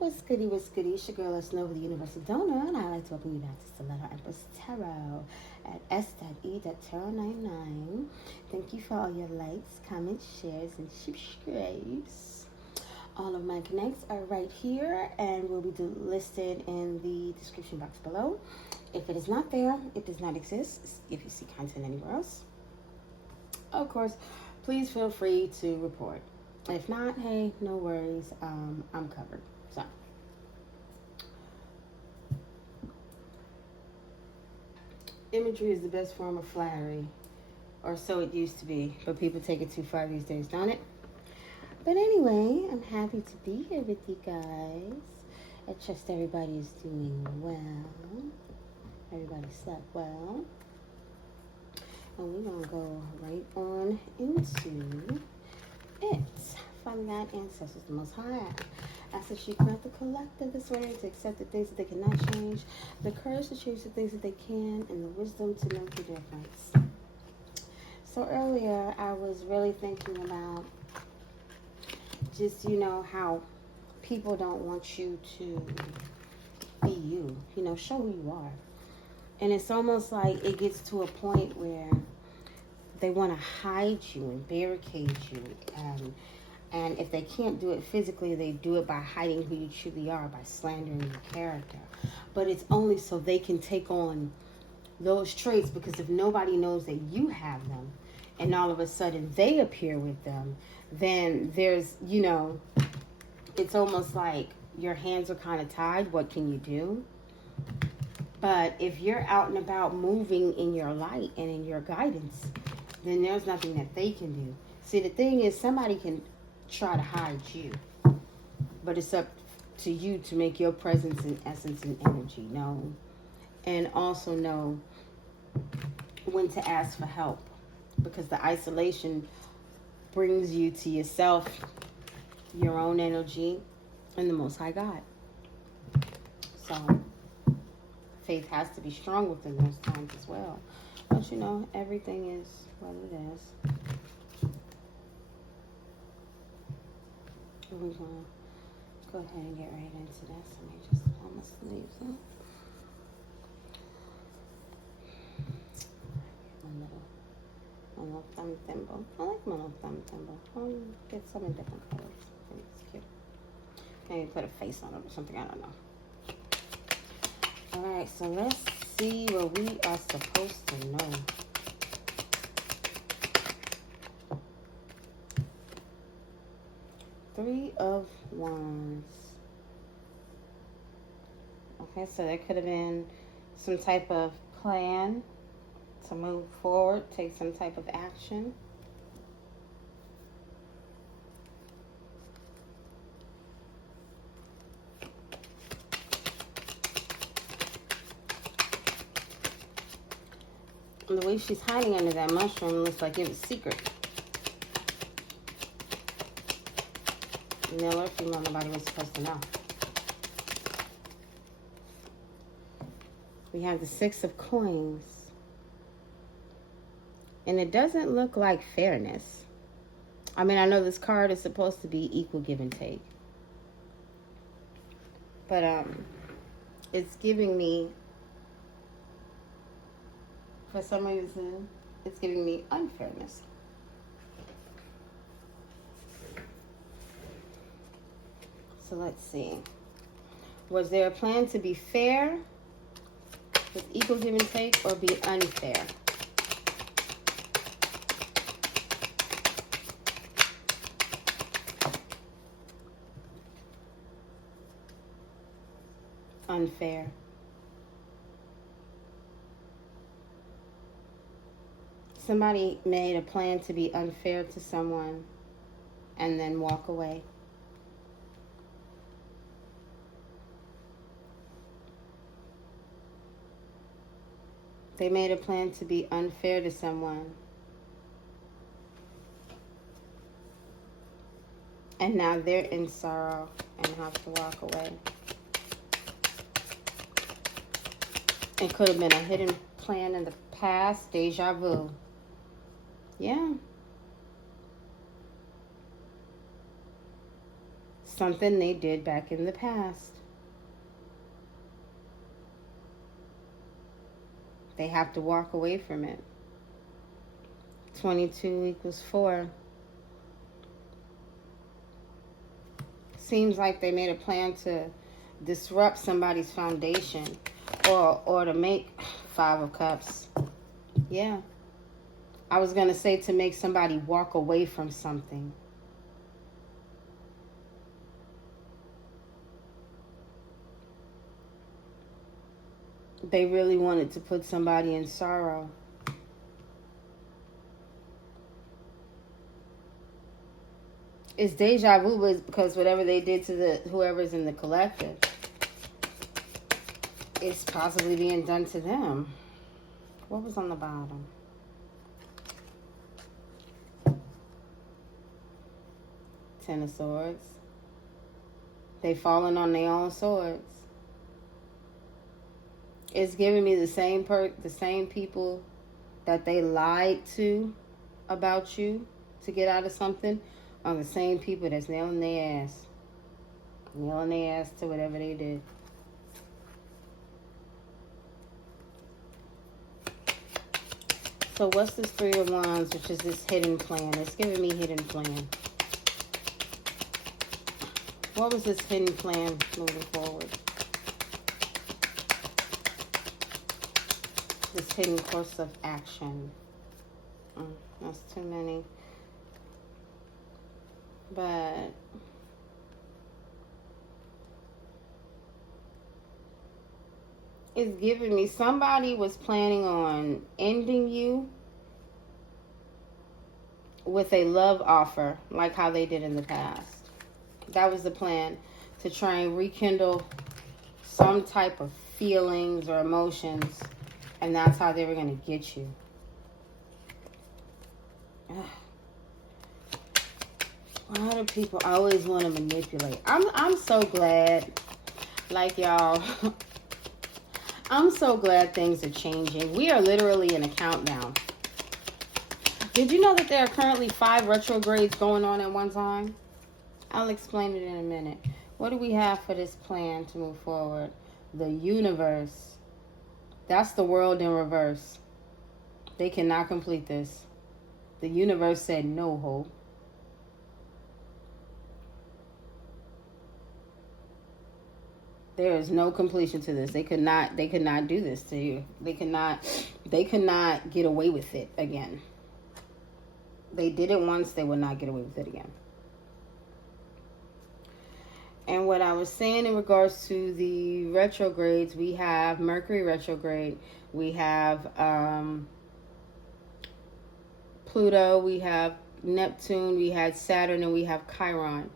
What's goody, what's goody? It's your girl, it's Nova, the universal donor, and I like to welcome you back to Stiletto Empress Tarot at s.e.tarot99. Thank you for all your likes, comments, shares, and subscribes. All of my connects are right here and will be listed in the description box below. If it is not there, it does not exist. If you see content anywhere else, of course, please feel free to report. If not, hey, no worries. I'm covered. So, imagery is the best form of flattery, or so it used to be, but people take it too far these days, don't it? But anyway, I'm happy to be here with you guys. I trust everybody is doing well. Everybody slept well. And we're going to go right on into it. Father God, ancestors, the Most High, I ask that you grant the collective this way to accept the things that they cannot change, the courage to change the things that they can, and the wisdom to know the difference. So earlier, I was really thinking about just, how people don't want you to be you, show who you are. And it's almost like it gets to a point where they want to hide you and barricade you. And if they can't do it physically, they do it by hiding who you truly are, by slandering your character. But it's only so they can take on those traits, because if nobody knows that you have them and all of a sudden they appear with them, then there's, it's almost like your hands are kind of tied. What can you do? But if you're out and about moving in your light and in your guidance, then there's nothing that they can do. See, the thing is, somebody can try to hide you, but it's up to you to make your presence and essence and energy known, and also know when to ask for help, because the isolation brings you to yourself, your own energy, and the Most High God. So faith has to be strong within those times as well. But everything is what it is. We're going to go ahead and get right into this. Let me just pull my sleeves up. My little thumb thimble. I like my little thumb thimble. I'll get some in different colors. I think it's cute. Maybe put a face on it or something. I don't know. Alright, so let's see what we are supposed to know. Three of Wands. Okay, so there could have been some type of plan to move forward, take some type of action. And the way she's hiding under that mushroom looks like it was secret. Male or female, nobody was supposed to know. We have the Six of Coins. And it doesn't look like fairness. I mean, I know this card is supposed to be equal give and take. But it's giving me, for some reason, it's giving me unfairness. So let's see. Was there a plan to be fair, with equal give and take, or be unfair? Unfair. Somebody made a plan to be unfair to someone and then walk away. They made a plan to be unfair to someone, and now they're in sorrow and have to walk away. It could have been a hidden plan in the past, deja vu. Yeah. something they did back in the past. They have to walk away from it. 22 equals 4. Seems like they made a plan to disrupt somebody's foundation, or to make 5 of Cups. Yeah. I was going to say to make somebody walk away from something. They really wanted to put somebody in sorrow. It's deja vu because whatever they did to whoever's in the collective, it's possibly being done to them. What was on the bottom? Ten of Swords. They fallen on their own swords. It's giving me the same people that they lied to about you to get out of something are the same people that's nailing their ass. Nailing their ass to whatever they did. So what's this 3 of Wands, which is this hidden plan? It's giving me hidden plan. What was this hidden plan moving forward? This hidden course of action. That's too many. But it's giving me somebody was planning on ending you with a love offer, like how they did in the past. That was the plan, to try and rekindle some type of feelings or emotions, and that's how they were going to get you. Why do people always want to manipulate? I'm so glad, like y'all, I'm so glad things are changing. We are literally in a countdown. Did you know that there are currently 5 retrogrades going on at one time? I'll explain it in a minute. What do we have for this plan to move forward? The universe. That's the world in reverse. They cannot complete this. The universe said no hope. There is no completion to this. They could not do this to you. They could not get away with it again. They did it once, they would not get away with it again. And what I was saying in regards to the retrogrades, we have Mercury retrograde, we have Pluto, we have Neptune, we had Saturn, and we have Chiron.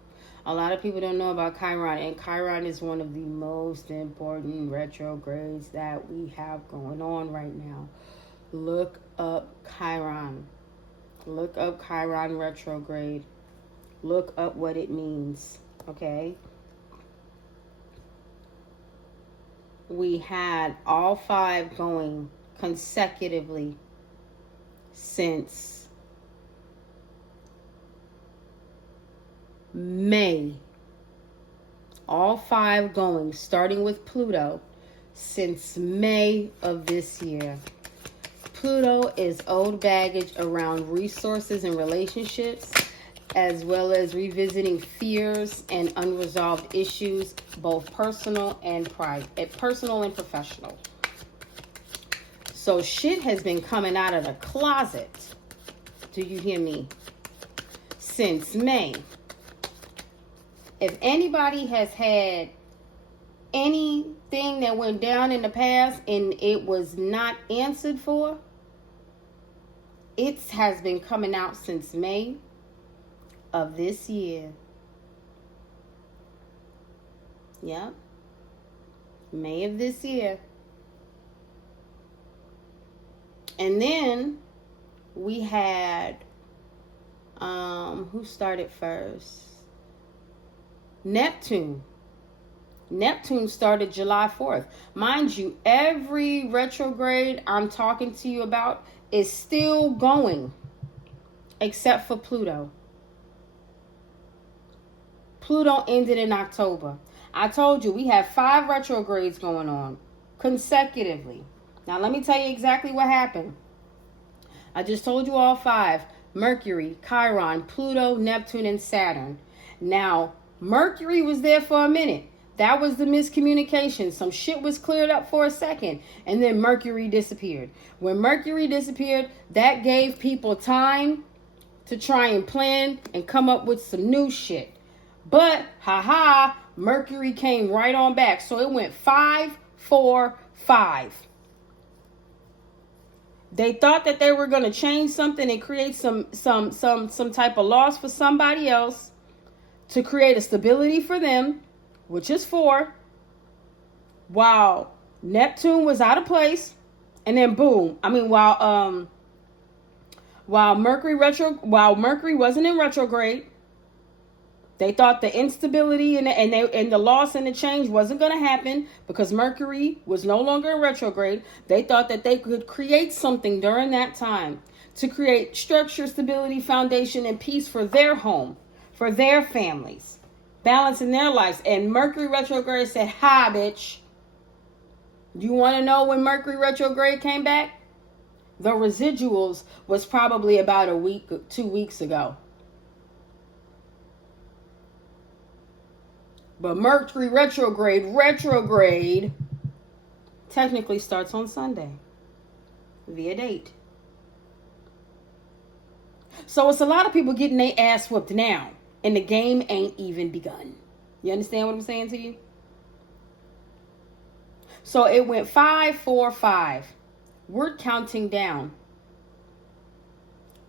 A lot of people don't know about Chiron, and Chiron is one of the most important retrogrades that we have going on right now. Look up Chiron. Look up Chiron retrograde. Look up what it means, okay? We had all 5 going consecutively since May. All 5 going, starting with Pluto, since May of this year. Pluto is old baggage around resources and relationships, as well as revisiting fears and unresolved issues, both personal and professional. So shit has been coming out of the closet. Do you hear me? Since May. If anybody has had anything that went down in the past and it was not answered for, it has been coming out since May of this year. Yep. May of this year. And then we had, who started first? Neptune. Neptune started July 4th. Mind you, every retrograde I'm talking to you about is still going, except for Pluto. Pluto ended in October. I told you we have 5 retrogrades going on consecutively. Now let me tell you exactly what happened. I just told you all 5. Mercury, Chiron, Pluto, Neptune, and Saturn. Now, Mercury was there for a minute. That was the miscommunication. Some shit was cleared up for a second, and then Mercury disappeared. When Mercury disappeared, that gave people time to try and plan and come up with some new shit. But, Mercury came right on back. So it went 5, 4, 5. They thought that they were going to change something and create some type of loss for somebody else to create a stability for them, which is 4, while Neptune was out of place, and then boom. I mean, while Mercury wasn't in retrograde, they thought the instability and the loss and the change wasn't going to happen because Mercury was no longer in retrograde. They thought that they could create something during that time to create structure, stability, foundation, and peace for their home, for their families, balance in their lives. And Mercury retrograde said, "Hi, bitch. You want to know when Mercury retrograde came back? The residuals was probably about a week, 2 weeks ago. But Mercury retrograde technically starts on Sunday via date. So it's a lot of people getting their ass whooped now, and the game ain't even begun. You understand what I'm saying to you? So it went 5, 4, 5. We're counting down.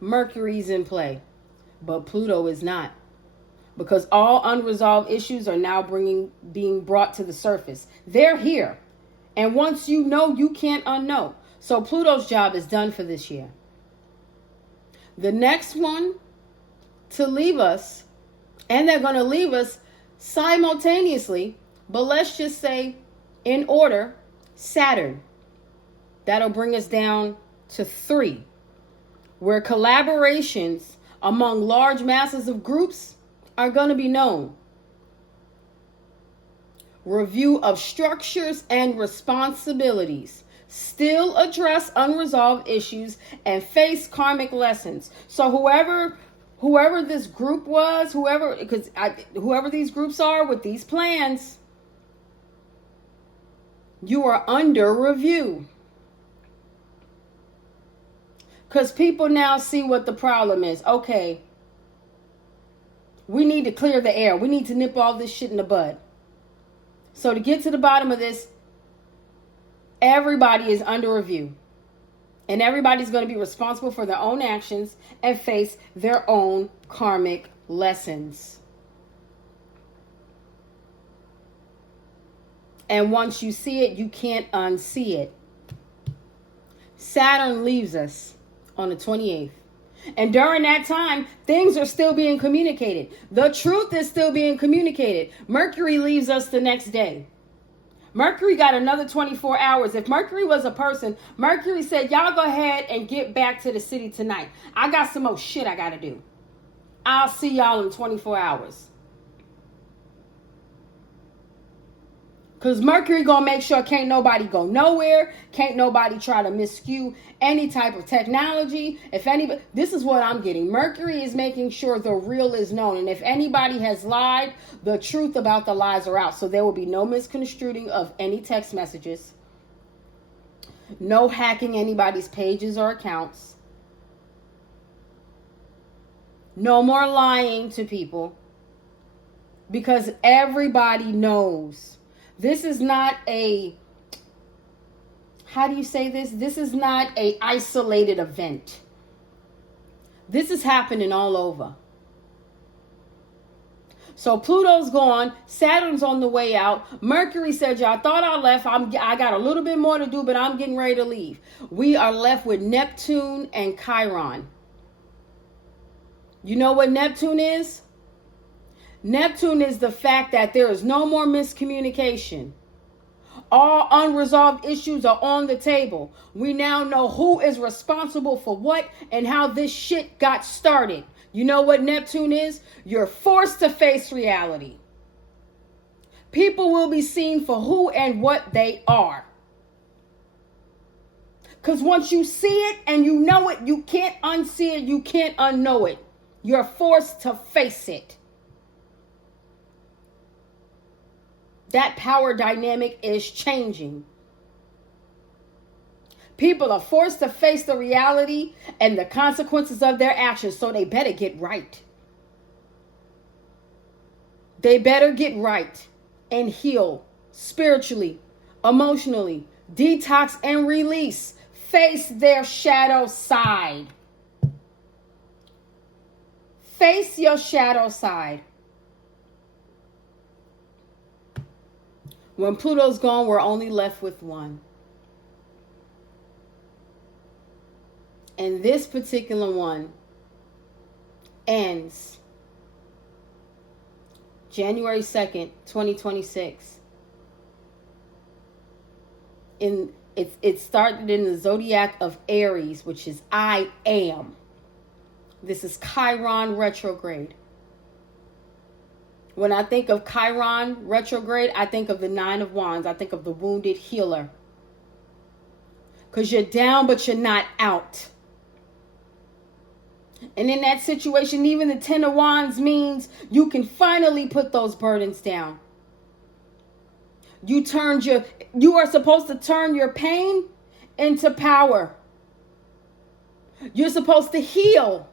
Mercury's in play, but Pluto is not. Because all unresolved issues are now being brought to the surface. They're here. And once you know, you can't unknow. So Pluto's job is done for this year. The next one to leave us, and they're going to leave us simultaneously, but let's just say in order, Saturn. That'll bring us down to 3, where collaborations among large masses of groups are going to be known. Review of structures and responsibilities. Still address unresolved issues and face karmic lessons. So whoever this group was, whoever these groups are with these plans, you are under review. Because people now see what the problem is. Okay, we need to clear the air. We need to nip all this shit in the bud. So to get to the bottom of this, everybody is under review. And everybody's going to be responsible for their own actions and face their own karmic lessons. And once you see it, you can't unsee it. Saturn leaves us on the 28th. And during that time, things are still being communicated. The truth is still being communicated. Mercury leaves us the next day. Mercury got another 24 hours. If Mercury was a person, Mercury said, y'all go ahead and get back to the city tonight. I got some more shit I got to do. I'll see y'all in 24 hours. Because Mercury going to make sure can't nobody go nowhere. Can't nobody try to miscue any type of technology. This is what I'm getting. Mercury is making sure the real is known. And if anybody has lied, the truth about the lies are out. So there will be no misconstruing of any text messages. No hacking anybody's pages or accounts. No more lying to people. Because everybody knows. This is not how do you say this? This is not a isolated event. This is happening all over. So Pluto's gone. Saturn's on the way out. Mercury said, y'all thought I left. I got a little bit more to do, but I'm getting ready to leave. We are left with Neptune and Chiron. You know what Neptune is? Neptune is the fact that there is no more miscommunication. All unresolved issues are on the table. We now know who is responsible for what and how this shit got started. You know what Neptune is? You're forced to face reality. People will be seen for who and what they are. Because once you see it and you know it, you can't unsee it, you can't unknow it. You're forced to face it. That power dynamic is changing. People are forced to face the reality and the consequences of their actions, so they better get right. They better get right and heal spiritually, emotionally, detox and release. Face their shadow side. Face your shadow side. When Pluto's gone, we're only left with one. And this particular one ends January 2nd, 2026. It started in the zodiac of Aries, which is I am. This is Chiron retrograde. When I think of Chiron retrograde, I think of the Nine of Wands. I think of the wounded healer. Because you're down, but you're not out. And in that situation, even the Ten of Wands means you can finally put those burdens down. You are supposed to turn your pain into power. You're supposed to heal.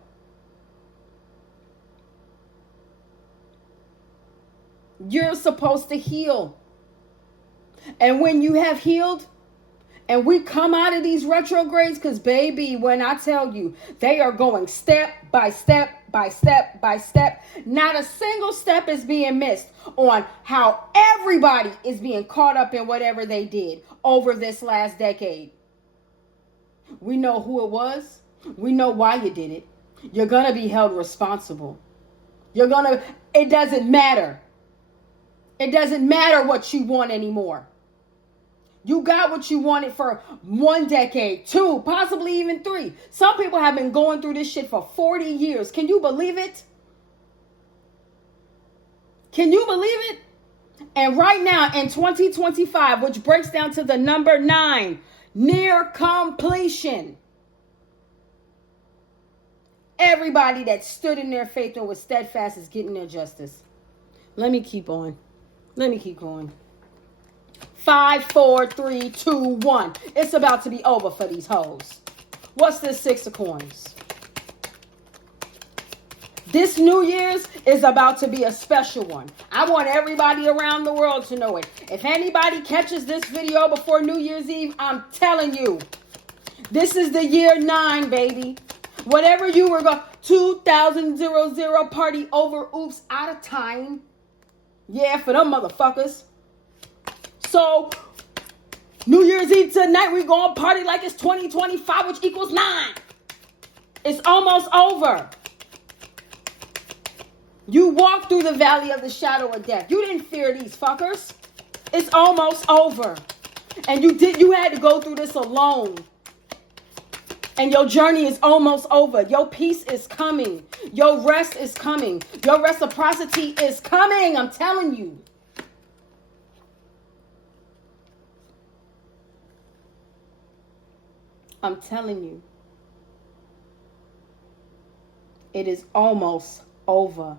You're supposed to heal. And when you have healed, and we come out of these retrogrades, because baby, when I tell you, they are going step by step by step by step. Not a single step is being missed on how everybody is being caught up in whatever they did over this last decade. We know who it was. We know why you did it. You're going to be held responsible. It doesn't matter. It doesn't matter what you want anymore. You got what you wanted for 1 decade, 2, possibly even 3. Some people have been going through this shit for 40 years. Can you believe it? Can you believe it? And right now in 2025, which breaks down to the number 9, near completion. Everybody that stood in their faith and was steadfast is getting their justice. Let me keep on. Let me keep going. 5, 4, 3, 2, 1. It's about to be over for these hoes. What's this 6 of coins? This New Year's is about to be a special one. I want everybody around the world to know it. If anybody catches this video before New Year's Eve, I'm telling you, this is the year 9, baby. Whatever you were going, 2000 party over, oops, out of time. Yeah, for them motherfuckers. So, New Year's Eve tonight, we're going to party like it's 2025, which equals 9. It's almost over. You walked through the valley of the shadow of death. You didn't fear these fuckers. It's almost over. And you had to go through this alone. And your journey is almost over. Your peace is coming. Your rest is coming. Your reciprocity is coming. I'm telling you. I'm telling you. It is almost over.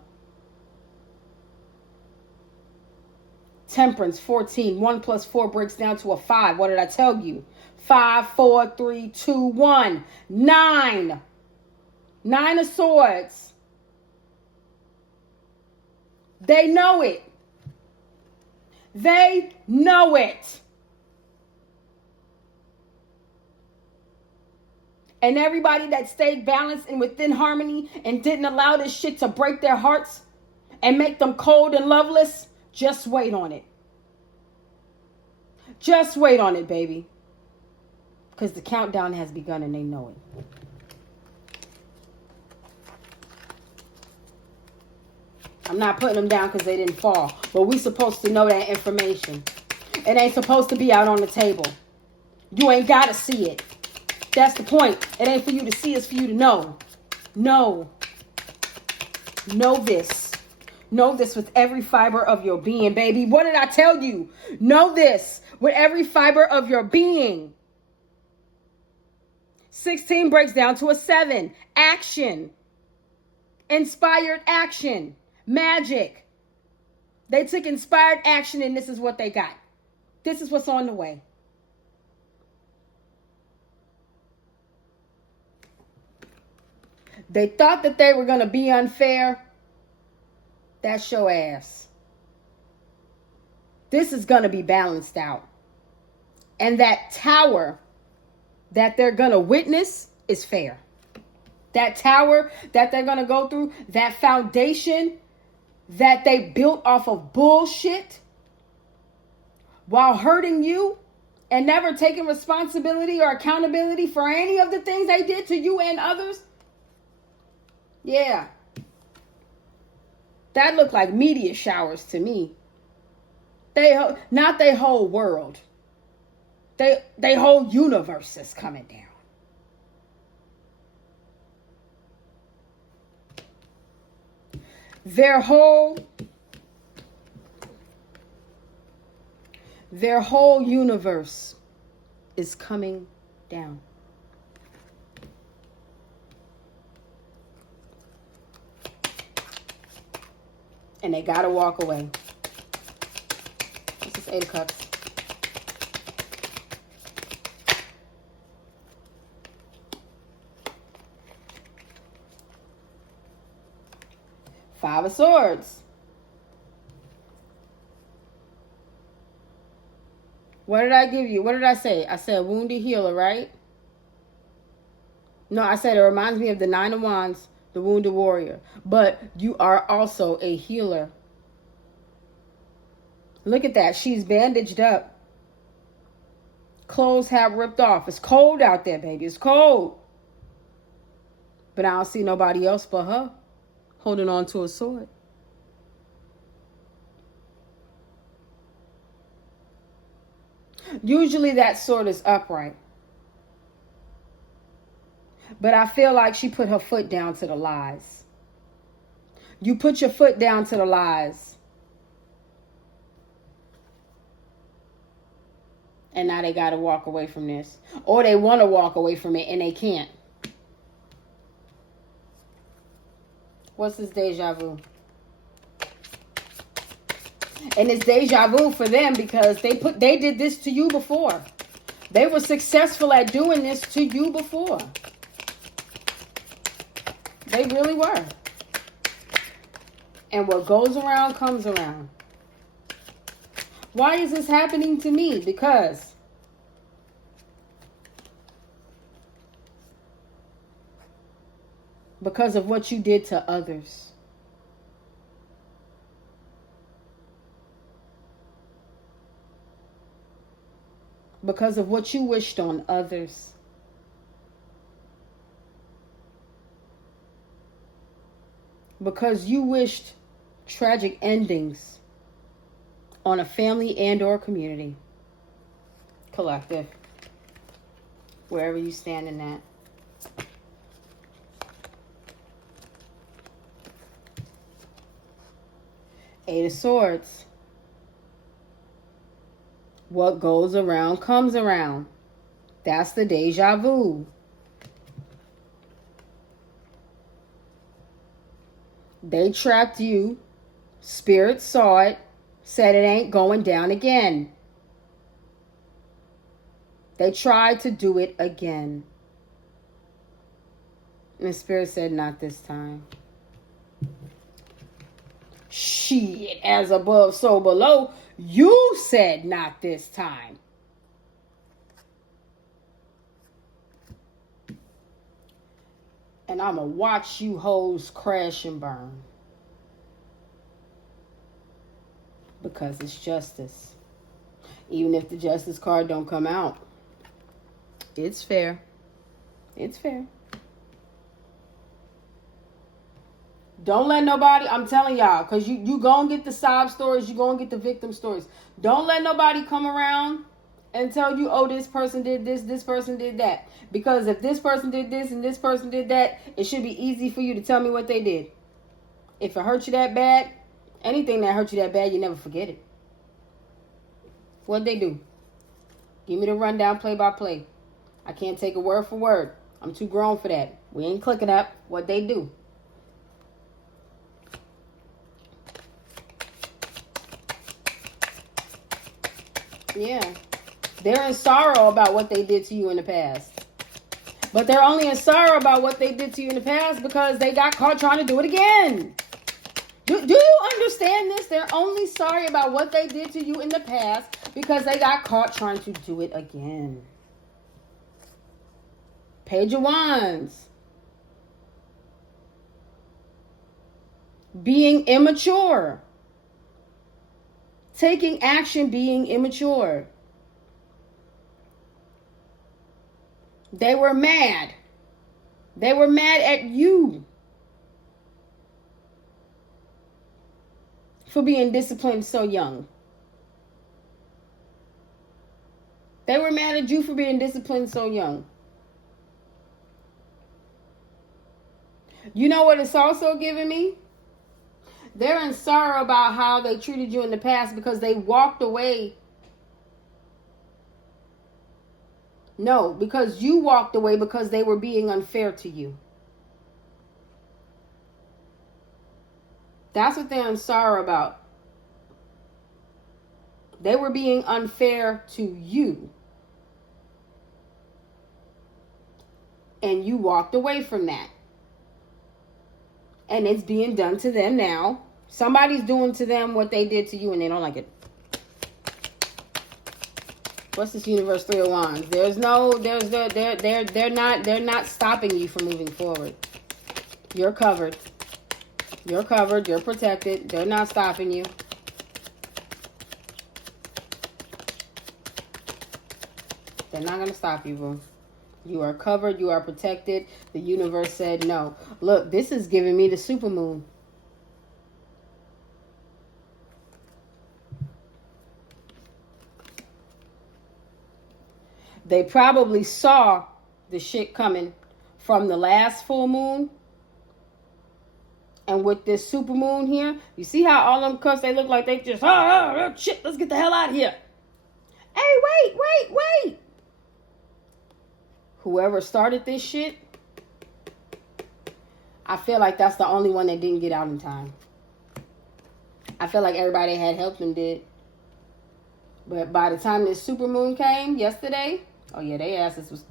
Temperance 14. 1 plus 4 breaks down to a 5. What did I tell you? 5, 4, 3, 2, 1. 9. 9 of swords. They know it. They know it. And everybody that stayed balanced and within harmony and didn't allow this shit to break their hearts and make them cold and loveless, just wait on it. Just wait on it, baby. Because the countdown has begun and they know it. I'm not putting them down because they didn't fall. But we supposed to know that information. It ain't supposed to be out on the table. You ain't got to see it. That's the point. It ain't for you to see, it's for you to know. Know. Know this. Know this with every fiber of your being, baby. What did I tell you? Know this with every fiber of your being. 16 breaks down to a 7. Action. Inspired action. Magic. They took inspired action and this is what they got. This is what's on the way. They thought that they were going to be unfair. That's your ass. This is going to be balanced out. And that tower that they're going to witness is fair. That tower that they're going to go through, that foundation that they built off of bullshit while hurting you and never taking responsibility or accountability for any of the things they did to you and others. Yeah. That looked like meteor showers to me. Not their whole world. They whole universe is coming down. Their whole universe is coming down. And they gotta walk away. This is 8 of Cups. Five of Swords. What did I give you? What did I say? I said wounded healer, right? No, I said it reminds me of the 9 of Wands, the wounded warrior. But you are also a healer. Look at that. She's bandaged up. Clothes have ripped off. It's cold out there, baby. It's cold. But I don't see nobody else but her holding on to a sword. Usually that sword is upright. But I feel like she put her foot down to the lies. You put your foot down to the lies. And now they got to walk away from this. Or they want to walk away from it and they can't. What's this deja vu? And it's deja vu for them because they did this to you before. They were successful at doing this to you before. They really were. And what goes around comes around. Why is this happening to me? Because of what you did to others. Because of what you wished on others. Because you wished tragic endings on a family and or community. Collective. Wherever you stand in that. Eight of Swords. What goes around comes around. That's the deja vu. They trapped you. Spirit saw it. Said it ain't going down again. They tried to do it again. And the Spirit said, not this time. Shit, as above, so below. You said not this time. And I'm going to watch you hoes crash and burn. Because it's justice. Even if the justice card don't come out. It's fair. It's fair. Don't let nobody, I'm telling y'all, because you going to get the sob stories, you going to get the victim stories. Don't let nobody come around and tell you, oh, this person did this person did that. Because if this person did this and this person did that, it should be easy for you to tell me what they did. If it hurt you that bad, anything that hurt you that bad, you never forget it. What'd they do? Give me the rundown play by play. I can't take it word for word. I'm too grown for that. We ain't clicking up. What'd they do? Yeah. They're in sorrow about what they did to you in the past. But they're only in sorrow about what they did to you in the past because they got caught trying to do it again. Do you understand this? They're only sorry about what they did to you in the past because they got caught trying to do it again. Page of Wands. Being immature. Taking action, being immature. They were mad. They were mad at you for being disciplined so young. They were mad at you for being disciplined so young. You know what it's also giving me? They're in sorrow about how they treated you in the past because they walked away. No, because you walked away because they were being unfair to you. That's what they're in sorrow about. They were being unfair to you. And you walked away from that. And it's being done to them now. Somebody's doing to them what they did to you and they don't like it. What's this universe 3 of Wands? They're not stopping you from moving forward. You're covered. You're covered. You're protected. They're not stopping you. They're not going to stop you, boo. You are covered. You are protected. The universe said no. Look, this is giving me the supermoon. They probably saw the shit coming from the last full moon. And with this supermoon here, you see how all them cuffs, they look like they just, shit, let's get the hell out of here. Hey, wait. Whoever started this shit, I feel like that's the only one that didn't get out in time. I feel like everybody had helped them did. But by the time this supermoon came yesterday, oh yeah, they asses was...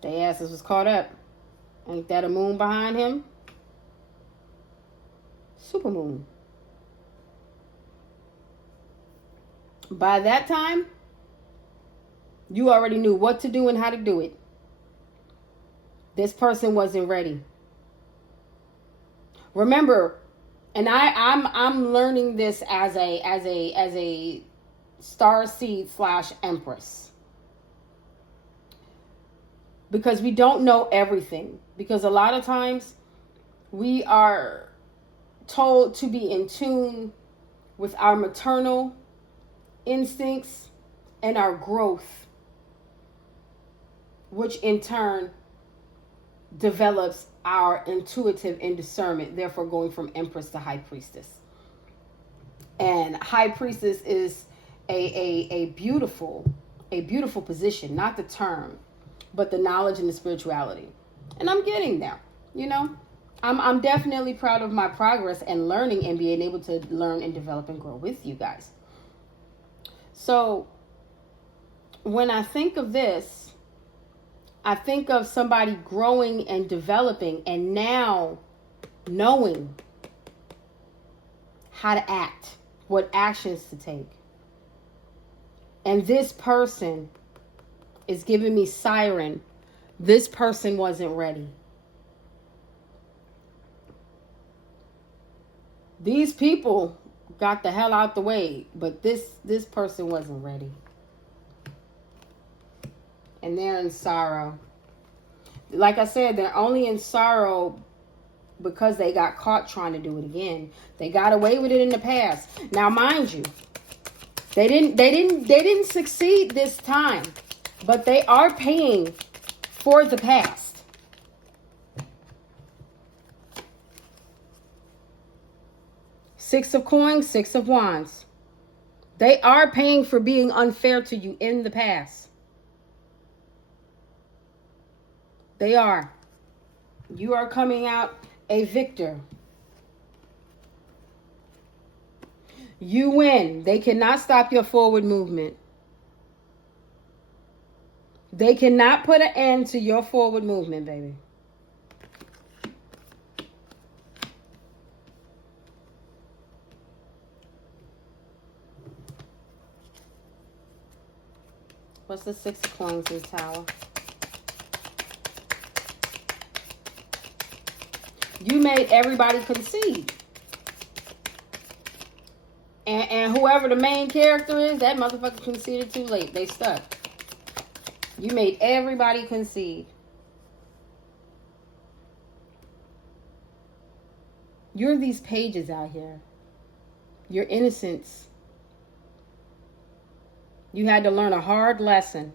They asses was caught up. Ain't that a moon behind him? Supermoon. By that time, you already knew what to do and how to do it. This person wasn't ready. Remember, and I'm learning this as a star seed / empress. Because we don't know everything. Because a lot of times we are told to be in tune with our maternal instincts and our growth, which in turn develops our intuitive and discernment, therefore going from empress to high priestess. And high priestess is a beautiful position, not the term, but the knowledge and the spirituality. And I'm getting there, you know. I'm definitely proud of my progress and learning and being able to learn and develop and grow with you guys. So when I think of this, I think of somebody growing and developing and now knowing how to act, what actions to take. And this person is giving me siren. This person wasn't ready. These people got the hell out the way, but this person wasn't ready. And they're in sorrow. Like I said, they're only in sorrow because they got caught trying to do it again. They got away with it in the past. Now, mind you, they didn't succeed this time, but they are paying for the past. Six of Coins, Six of Wands. They are paying for being unfair to you in the past. They are. You are coming out a victor. You win. They cannot stop your forward movement. They cannot put an end to your forward movement, baby. What's the Six of Coins in Tower? You made everybody concede. And whoever the main character is, that motherfucker conceded too late. They stuck. You made everybody concede. You're these pages out here. Your innocence. You had to learn a hard lesson.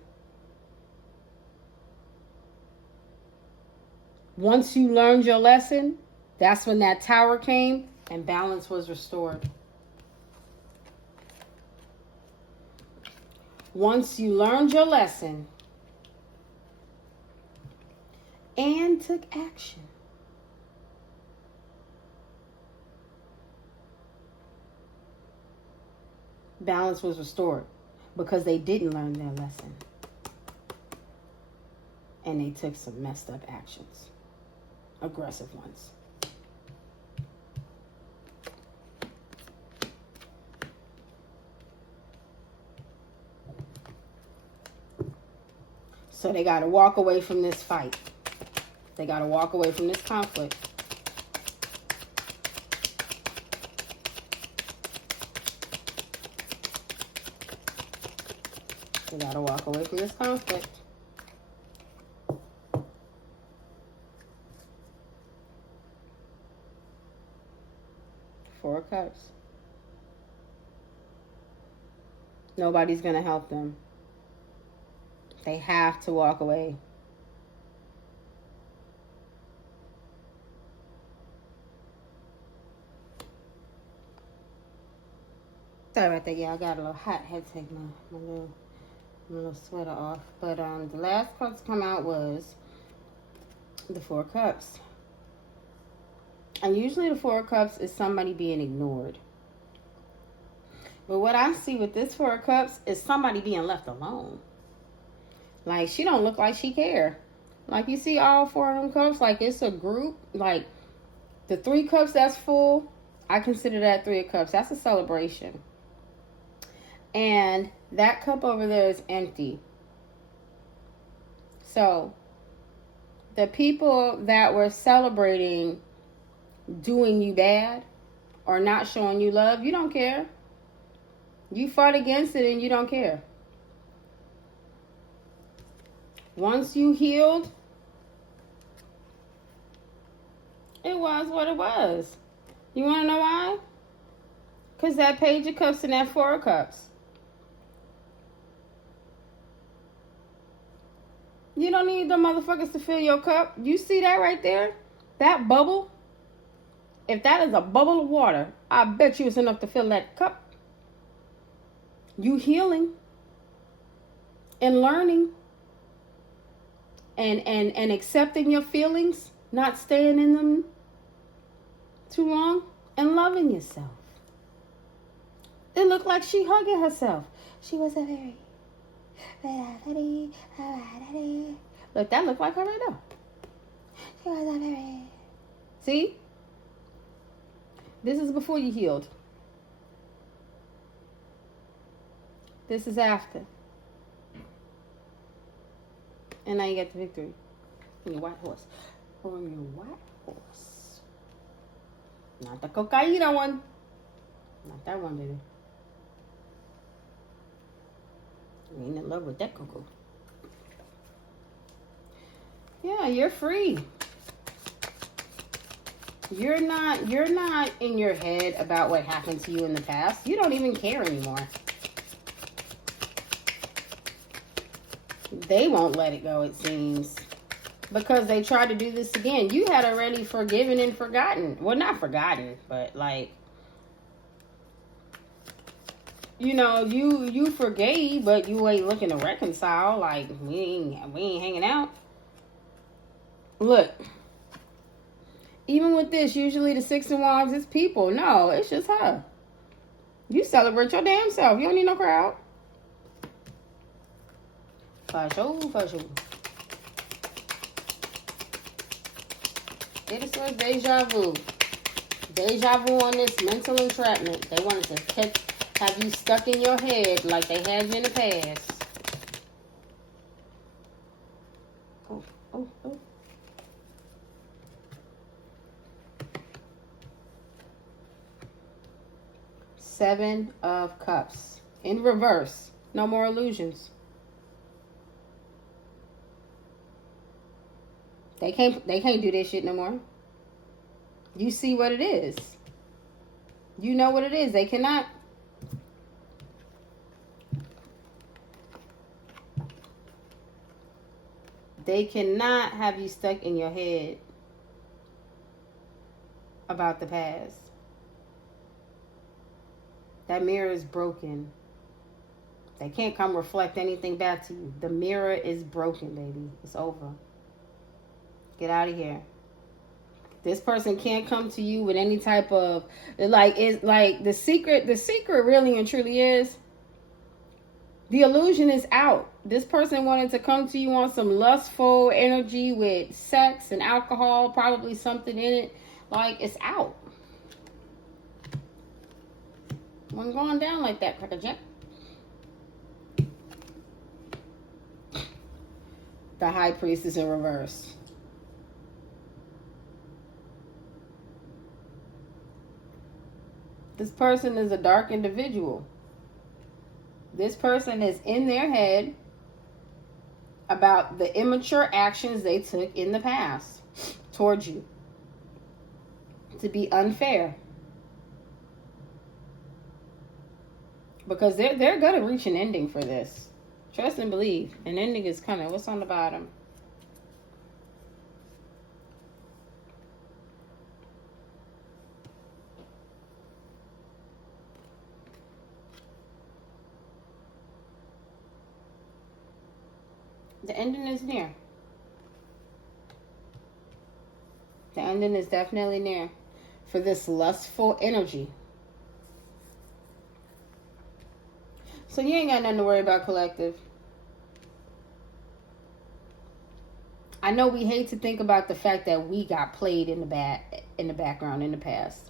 Once you learned your lesson, that's when that tower came and balance was restored. Once you learned your lesson and took action, balance was restored because they didn't learn their lesson and they took some messed up actions, aggressive ones. So they got to walk away from this fight. They got to walk away from this conflict. They got to walk away from this conflict. Four of Cups. Nobody's going to help them. They have to walk away. Sorry about that, yeah. I got a little hot. Had to take my little sweater off. But the last card to come out was the Four of Cups. And usually the Four of Cups is somebody being ignored. But what I see with this Four of Cups is somebody being left alone. Like, she don't look like she care. Like, you see all four of them cups, like it's a group. Like, the 3 cups that's full, I consider that 3 of Cups. That's a celebration. And that cup over there is empty. So, the people that were celebrating doing you bad or not showing you love, you don't care. You fought against it and you don't care. Once you healed, it was what it was. You want to know why? Because that Page of Cups and that Four of Cups. You don't need the motherfuckers to fill your cup. You see that right there? That bubble? If that is a bubble of water, I bet you it's enough to fill that cup. You healing and learning. And accepting your feelings, not staying in them too long, and loving yourself. It looked like she hugging herself. She was a very... Look, that looked like her right now. She was a very... See? This is before you healed. This is after. And now you get the victory. On your white horse. On your white horse. Not the cocaine one. Not that one, baby. You ain't in love with that cocoa. Yeah, you're free. You're not in your head about what happened to you in the past. You don't even care anymore. They won't let it go, it seems. Because they tried to do this again. You had already forgiven and forgotten. Well, not forgotten, but like, you know, you forgave, but you ain't looking to reconcile. Like, we ain't hanging out. Look, even with this, usually the Six of Wands is people. No, it's just her. You celebrate your damn self. You don't need no crowd. For sure. It is deja vu. Deja vu on this mental entrapment. They wanted to have you stuck in your head like they have in the past. Oh. 7 of Cups. In reverse. No more illusions. They can't do this shit no more. You see what it is. You know what it is. They cannot. They cannot have you stuck in your head about the past. That mirror is broken. They can't come reflect anything back to you. The mirror is broken, baby. It's over. Get out of here. This person can't come to you with any type of it's like the secret really and truly is the illusion is out. This person wanted to come to you on some lustful energy with sex and alcohol, probably something in it. Like, it's out. Wasn't going down like that, Cracker Jack. The High Priest is in reverse. This person is a dark individual. This person is in their head about the immature actions they took in the past towards you. To be unfair. Because they're going to reach an ending for this. Trust and believe. An ending is coming. What's on the bottom? The ending is near. The ending is definitely near for this lustful energy. So you ain't got nothing to worry about, collective. I know we hate to think about the fact that we got played in the background in the past.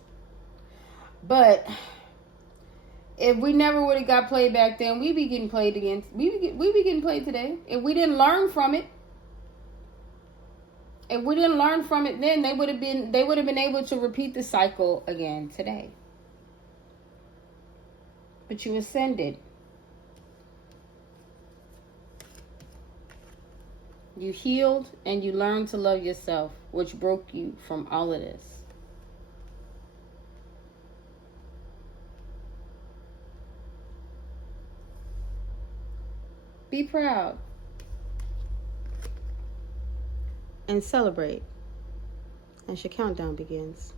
But if we never would have got played back then, we'd be getting played again. We'd be getting played today. If we didn't learn from it, then they would have been able to repeat the cycle again today. But you ascended. You healed and you learned to love yourself, which broke you from all of this. Be proud. And celebrate as your countdown begins.